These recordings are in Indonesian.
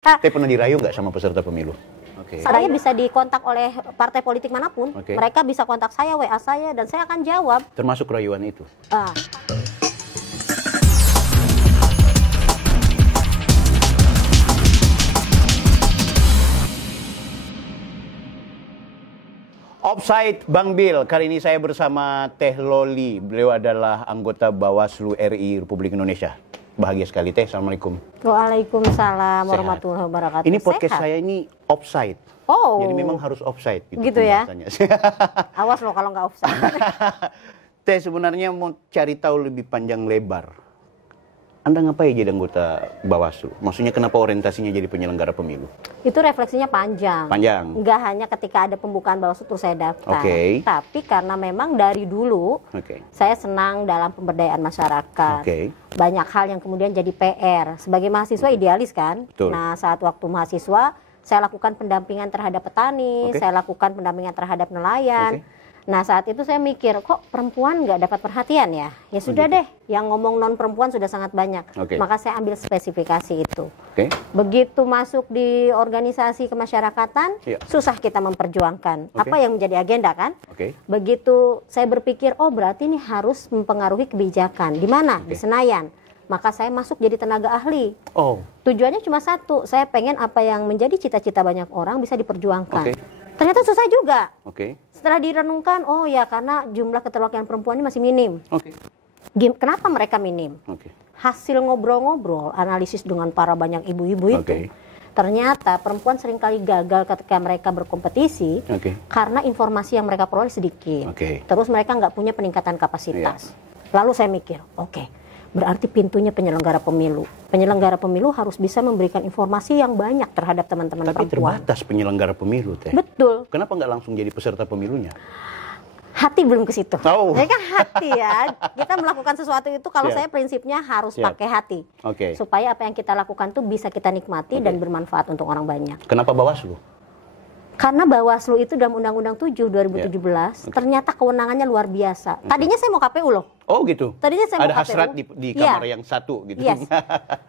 Tapi pernah dirayu nggak sama peserta pemilu? Okay. Saya bisa dikontak oleh partai politik manapun. Okay. Mereka bisa kontak saya, WA saya, dan saya akan jawab. Termasuk rayuan itu? Offside Bang Bil, kali ini saya bersama Teh Loli. Beliau adalah anggota Bawaslu RI Republik Indonesia. Bahagia sekali Teh, Assalamualaikum. Waalaikumsalam warahmatullahi wabarakatuh. Ini podcast saya ini offside. Oh. Jadi memang harus offside gitu ya. Awas loh kalau nggak offside. Teh, sebenarnya mau cari tahu lebih panjang lebar. Anda ngapain jadi anggota Bawaslu? Maksudnya kenapa orientasinya jadi penyelenggara pemilu? Itu refleksinya panjang. Panjang. Nggak hanya ketika ada pembukaan Bawaslu terus saya daftar. Okay. Tapi karena memang dari dulu saya senang dalam pemberdayaan masyarakat. Banyak hal yang kemudian jadi PR. Sebagai mahasiswa idealis kan? Betul. Nah, saat waktu mahasiswa saya lakukan pendampingan terhadap petani, saya lakukan pendampingan terhadap nelayan. Nah, saat itu saya mikir, kok perempuan nggak dapat perhatian ya? Ya sudah deh, yang ngomong non perempuan sudah sangat banyak. Maka saya ambil spesifikasi itu. Begitu masuk di organisasi kemasyarakatan, susah kita memperjuangkan. Apa yang menjadi agenda kan? Begitu saya berpikir, oh berarti ini harus mempengaruhi kebijakan. Di mana? Di Senayan. Maka saya masuk jadi tenaga ahli. Tujuannya cuma satu, saya pengen apa yang menjadi cita-cita banyak orang bisa diperjuangkan. Ternyata susah juga. Setelah direnungkan, oh ya karena jumlah keterwakilan perempuan ini masih minim. Kenapa mereka minim? Hasil ngobrol-ngobrol, analisis dengan para banyak ibu-ibu itu, ternyata perempuan seringkali gagal ketika mereka berkompetisi karena informasi yang mereka peroleh sedikit. Terus mereka nggak punya peningkatan kapasitas. Lalu saya mikir, berarti pintunya penyelenggara pemilu. Penyelenggara pemilu harus bisa memberikan informasi yang banyak terhadap teman-teman perempuan. Tapi terbatas penyelenggara pemilu, Teh. Betul. Kenapa nggak langsung jadi peserta pemilunya? Hati belum ke situ. Jadi kan hati ya. Kita melakukan sesuatu itu kalau saya prinsipnya harus pakai hati. Supaya apa yang kita lakukan tuh bisa kita nikmati dan bermanfaat untuk orang banyak. Kenapa Bawaslu? Karena Bawaslu itu dalam Undang-Undang 7 2017 ternyata kewenangannya luar biasa. Tadinya saya mau KPU loh. Oh gitu. Tadinya saya ada mau hasrat KPU. di kamar yang satu gitu.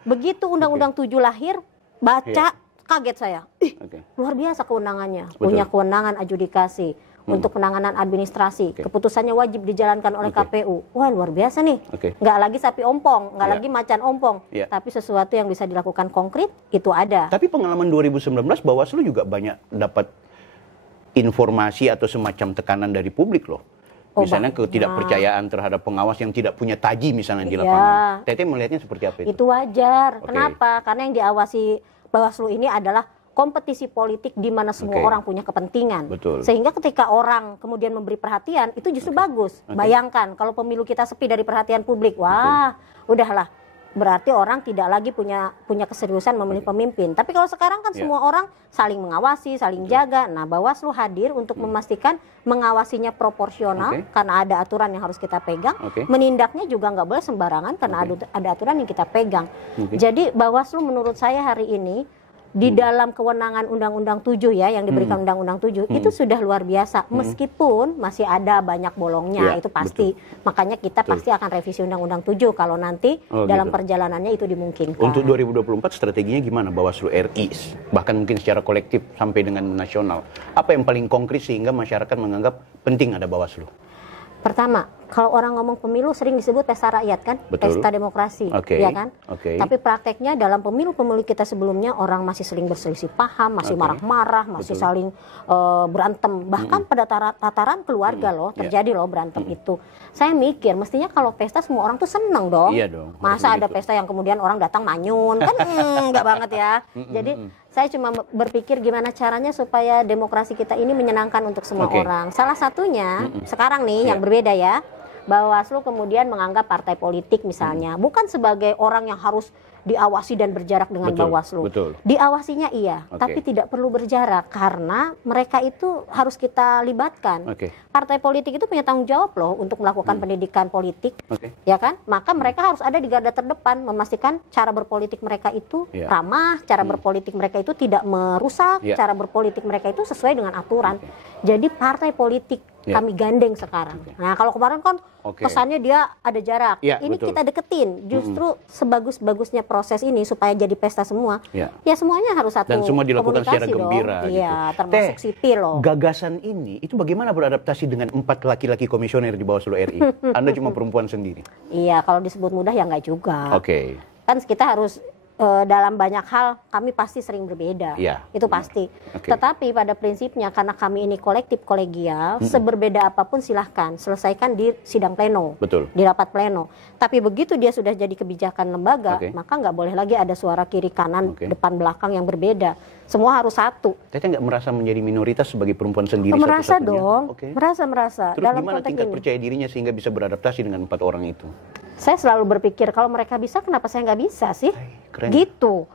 Begitu Undang-Undang 7 lahir, baca kaget saya. Luar biasa kewenangannya. Punya kewenangan adjudikasi untuk penanganan administrasi. Keputusannya wajib dijalankan oleh KPU. Wah luar biasa nih. Nggak lagi sapi ompong, nggak lagi macan ompong. Tapi sesuatu yang bisa dilakukan konkret itu ada. Tapi pengalaman 2019 Bawaslu juga banyak dapat informasi atau semacam tekanan dari publik loh. Misalnya ketidakpercayaan terhadap pengawas yang tidak punya taji misalnya di lapangan. Teteh melihatnya seperti apa itu? Itu wajar. Kenapa? Karena yang diawasi Bawaslu ini adalah kompetisi politik di mana semua orang punya kepentingan. Sehingga ketika orang kemudian memberi perhatian, itu justru bagus. Bayangkan kalau pemilu kita sepi dari perhatian publik. Wah, udahlah. Berarti orang tidak lagi punya keseriusan memilih pemimpin. Tapi kalau sekarang kan semua orang saling mengawasi, saling jaga. Nah, Bawaslu hadir untuk memastikan mengawasinya proporsional karena ada aturan yang harus kita pegang. Menindaknya juga nggak boleh sembarangan karena ada aturan yang kita pegang. Jadi Bawaslu menurut saya hari ini di dalam kewenangan Undang-Undang 7 ya yang diberikan Undang-Undang 7 itu sudah luar biasa meskipun masih ada banyak bolongnya itu pasti. Makanya kita pasti akan revisi Undang-Undang 7 kalau nanti dalam perjalanannya itu dimungkinkan. Untuk 2024 strateginya gimana Bawaslu RI bahkan mungkin secara kolektif sampai dengan nasional? Apa yang paling konkret sehingga masyarakat menganggap penting ada Bawaslu? Pertama, kalau orang ngomong pemilu sering disebut pesta rakyat kan, pesta demokrasi, ya kan? Tapi prakteknya dalam pemilu-pemilu kita sebelumnya orang masih sering berselisih paham, masih marah-marah, masih saling berantem, bahkan pada tataran keluarga loh terjadi loh berantem itu. Saya mikir mestinya kalau pesta semua orang tuh seneng dong. Masa ada pesta yang kemudian orang datang manyun kan enggak banget ya. Jadi saya cuma berpikir gimana caranya supaya demokrasi kita ini menyenangkan untuk semua orang. Salah satunya sekarang nih yang berbeda ya. Bawaslu kemudian menganggap partai politik misalnya bukan sebagai orang yang harus diawasi dan berjarak dengan Bawaslu. Diawasinya iya, tapi tidak perlu berjarak karena mereka itu harus kita libatkan. Partai politik itu punya tanggung jawab loh untuk melakukan pendidikan politik, ya kan? Maka mereka harus ada di garda terdepan memastikan cara berpolitik mereka itu ramah, cara berpolitik mereka itu tidak merusak, cara berpolitik mereka itu sesuai dengan aturan. Jadi partai politik kami gandeng sekarang. Nah kalau kemarin kan kesannya dia ada jarak. Ini kita deketin. Justru sebagus-bagusnya proses ini supaya jadi pesta semua, ya semuanya harus satu dan semua dilakukan secara dong. gembira. Iya, gitu. termasuk sipil loh. Gagasan ini itu bagaimana beradaptasi dengan 4 laki-laki komisioner di Bawaslu RI? Anda cuma perempuan sendiri. Iya, kalau disebut mudah ya nggak juga. Oke. Kan kita harus dalam banyak hal kami pasti sering berbeda, itu pasti. Tetapi pada prinsipnya karena kami ini kolektif kolegial, seberbeda apapun silahkan selesaikan di sidang pleno, di rapat pleno. Tapi begitu dia sudah jadi kebijakan lembaga, maka nggak boleh lagi ada suara kiri kanan, depan belakang yang berbeda. Semua harus satu. Teteh nggak merasa menjadi minoritas sebagai perempuan sendiri? Merasa dong, merasa. Terus dalam gimana tingkat percaya dirinya sehingga bisa beradaptasi dengan 4 orang itu? Saya selalu berpikir kalau mereka bisa, kenapa saya nggak bisa sih? Keren. Gitu.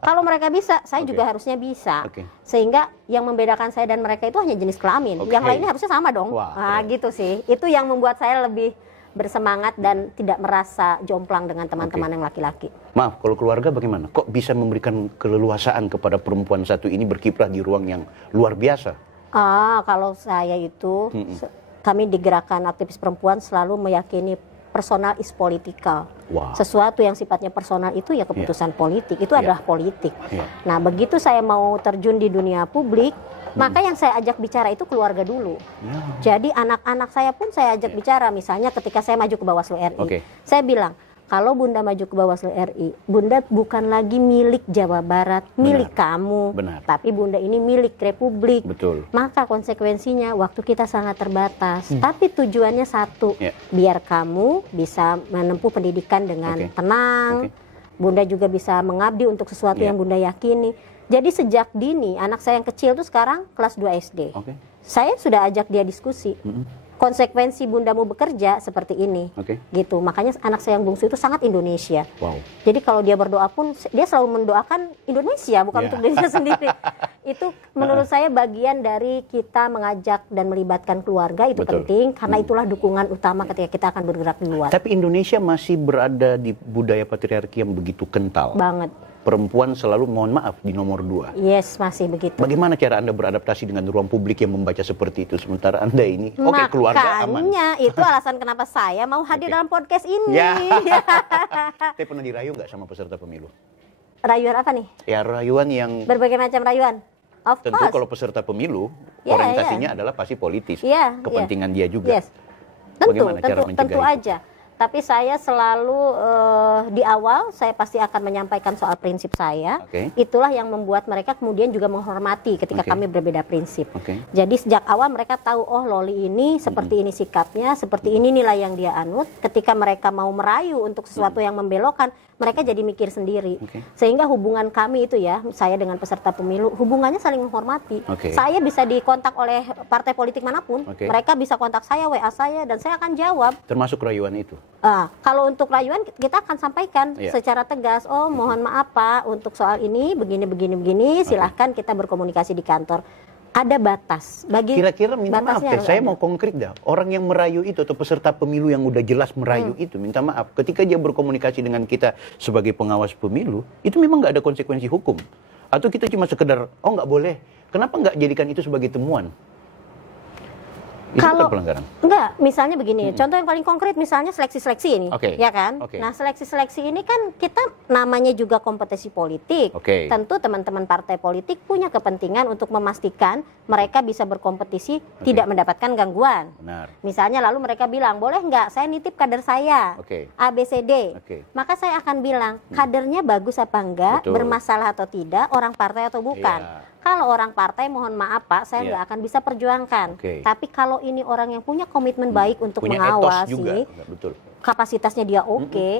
Kalau mereka bisa, saya juga harusnya bisa. Sehingga yang membedakan saya dan mereka itu hanya jenis kelamin. Yang lainnya harusnya sama dong. Nah, gitu sih. Itu yang membuat saya lebih bersemangat dan tidak merasa jomplang dengan teman-teman yang laki-laki. Maaf, kalau keluarga bagaimana? Kok bisa memberikan keleluasaan kepada perempuan satu ini berkiprah di ruang yang luar biasa? Kalau saya itu, kami di Gerakan Aktivis Perempuan selalu meyakini personal is political. Sesuatu yang sifatnya personal itu ya keputusan politik, itu adalah politik. Nah, begitu saya mau terjun di dunia publik, maka yang saya ajak bicara itu keluarga dulu. Jadi anak-anak saya pun saya ajak bicara, misalnya ketika saya maju ke Bawaslu RI. Saya bilang, kalau Bunda maju ke Bawaslu RI, Bunda bukan lagi milik Jawa Barat, milik kamu, tapi Bunda ini milik Republik. Maka konsekuensinya waktu kita sangat terbatas, tapi tujuannya satu, biar kamu bisa menempuh pendidikan dengan tenang, Bunda juga bisa mengabdi untuk sesuatu yang Bunda yakini. Jadi sejak dini, anak saya yang kecil tuh sekarang kelas 2 SD, saya sudah ajak dia diskusi. Konsekuensi bundamu bekerja seperti ini, gitu. Makanya anak saya yang bungsu itu sangat Indonesia. Jadi kalau dia berdoa pun dia selalu mendoakan Indonesia, bukan untuk dirinya sendiri. Itu menurut saya bagian dari kita mengajak dan melibatkan keluarga itu penting, karena itulah dukungan utama ketika kita akan bergerak di luar. Tapi Indonesia masih berada di budaya patriarki yang begitu kental. Banget. Perempuan selalu, mohon maaf, di nomor 2. Yes, masih begitu. Bagaimana cara Anda beradaptasi dengan ruang publik yang membaca seperti itu? Sementara Anda ini, keluarga aman. Makanya itu alasan kenapa saya mau hadir dalam podcast ini. Saya pernah dirayu nggak sama peserta pemilu? Rayuan apa nih? Ya, rayuan yang... Berbagai macam rayuan. Tentu kalau peserta pemilu, orientasinya adalah pasti politis. Kepentingan dia juga. Tentu aja. Tapi saya selalu di awal saya pasti akan menyampaikan soal prinsip saya. Itulah yang membuat mereka kemudian juga menghormati ketika kami berbeda prinsip. Jadi sejak awal mereka tahu, oh Loli ini seperti ini sikapnya, seperti ini nilai yang dia anut. Ketika mereka mau merayu untuk sesuatu yang membelokkan, mereka jadi mikir sendiri. Sehingga hubungan kami itu ya, saya dengan peserta pemilu, hubungannya saling menghormati. Saya bisa dikontak oleh partai politik manapun, mereka bisa kontak saya, WA saya, dan saya akan jawab. Termasuk rayuan itu? Kalau untuk rayuan kita akan sampaikan secara tegas, oh mohon maaf Pak, untuk soal ini begini, silahkan kita berkomunikasi di kantor. Ada batas. Kira-kira minta maaf deh, saya mau konkret dah. Orang yang merayu itu atau peserta pemilu yang udah jelas merayu itu, minta maaf. Ketika dia berkomunikasi dengan kita sebagai pengawas pemilu, itu memang nggak ada konsekuensi hukum. Atau kita cuma sekedar, oh nggak boleh. Kenapa nggak jadikan itu sebagai temuan? Itu kalau pelanggaran. Enggak, misalnya begini, contoh yang paling konkret misalnya seleksi-seleksi ini, ya kan? Nah, seleksi-seleksi ini kan kita namanya juga kompetisi politik. Tentu teman-teman partai politik punya kepentingan untuk memastikan mereka bisa berkompetisi tidak mendapatkan gangguan. Misalnya lalu mereka bilang, boleh nggak saya nitip kader saya, A, B, C, D. Maka saya akan bilang, kadernya bagus apa enggak, bermasalah atau tidak, orang partai atau bukan. Kalau orang partai, mohon maaf Pak, saya nggak akan bisa perjuangkan. Tapi kalau ini orang yang punya komitmen baik untuk mengawasi, kapasitasnya dia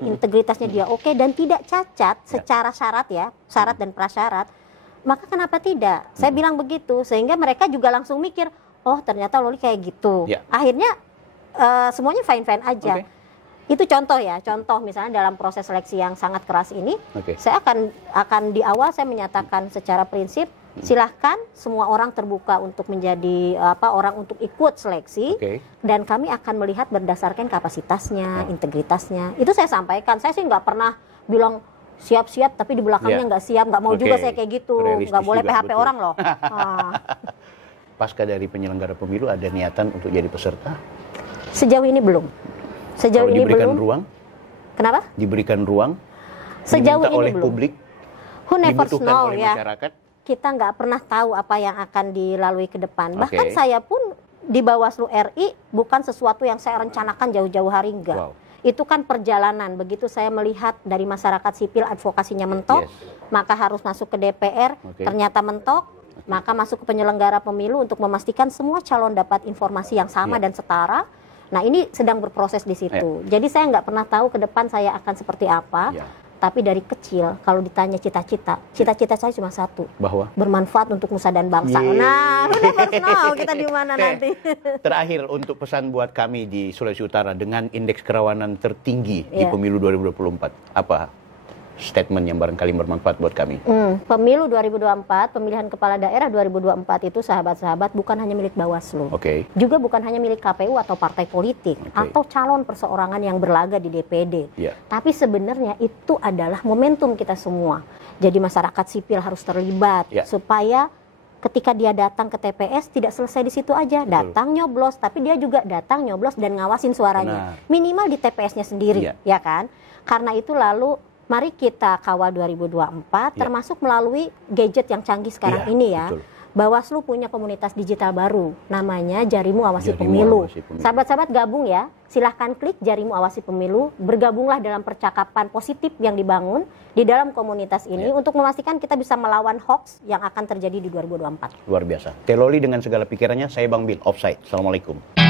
integritasnya dia dan tidak cacat secara syarat syarat dan prasyarat, maka kenapa tidak? Saya bilang begitu, sehingga mereka juga langsung mikir, oh ternyata Loli kayak gitu. Akhirnya semuanya fine-fine aja. Itu contoh contoh misalnya dalam proses seleksi yang sangat keras ini, saya akan di awal saya menyatakan secara prinsip, silahkan semua orang terbuka untuk menjadi orang untuk ikut seleksi, dan kami akan melihat berdasarkan kapasitasnya, integritasnya. Itu saya sampaikan. Saya sih nggak pernah bilang siap-siap tapi di belakangnya nggak siap, nggak mau juga saya kayak gitu, nggak boleh PHP orang loh. Pasca dari penyelenggara pemilu ada niatan untuk jadi peserta? Sejauh ini belum. Sejauh ini diberikan belum. Ruang? Kenapa? Diberikan ruang? Sejauh diminta ini oleh belum. publik, Who never dibutuhkan know oleh ya. masyarakat? Kita nggak pernah tahu apa yang akan dilalui ke depan. Bahkan Oke. saya pun di Bawaslu RI bukan sesuatu yang saya rencanakan jauh-jauh hari, enggak. Wow. Itu kan perjalanan. Begitu saya melihat dari masyarakat sipil advokasinya mentok, Yes. maka harus masuk ke DPR, Oke. ternyata mentok, maka masuk ke penyelenggara pemilu untuk memastikan semua calon dapat informasi yang sama dan setara. Nah, ini sedang berproses di situ. Jadi saya nggak pernah tahu ke depan saya akan seperti apa. Ya. Tapi dari kecil, kalau ditanya cita-cita saya cuma satu. Bahwa? Bermanfaat untuk nusa dan bangsa. Yeay. Nah, who never know kita di mana nanti. Terakhir untuk pesan buat kami di Sulawesi Utara dengan indeks kerawanan tertinggi di Iya. pemilu 2024. Apa statement yang barangkali bermanfaat buat kami? Pemilu 2024, pemilihan kepala daerah 2024 itu sahabat-sahabat bukan hanya milik Bawaslu. Oke. Juga bukan hanya milik KPU atau partai politik atau calon perseorangan yang berlaga di DPD. Iya. Tapi sebenarnya itu adalah momentum kita semua. Jadi masyarakat sipil harus terlibat supaya ketika dia datang ke TPS tidak selesai di situ aja. Datang nyoblos, tapi dia juga datang nyoblos dan ngawasin suaranya. Minimal di TPS-nya sendiri, ya kan? Karena itu lalu mari kita kawal 2024 termasuk melalui gadget yang canggih sekarang ini ya. Betul. Bawaslu punya komunitas digital baru, namanya Jarimu Awasi Jarimu Pemilu. Awasi Pemilu. Sahabat-sahabat gabung ya, silahkan klik Jarimu Awasi Pemilu, bergabunglah dalam percakapan positif yang dibangun di dalam komunitas ini untuk memastikan kita bisa melawan hoax yang akan terjadi di 2024. Luar biasa. Teloli dengan segala pikirannya, saya Bang Bil, offside. Assalamualaikum.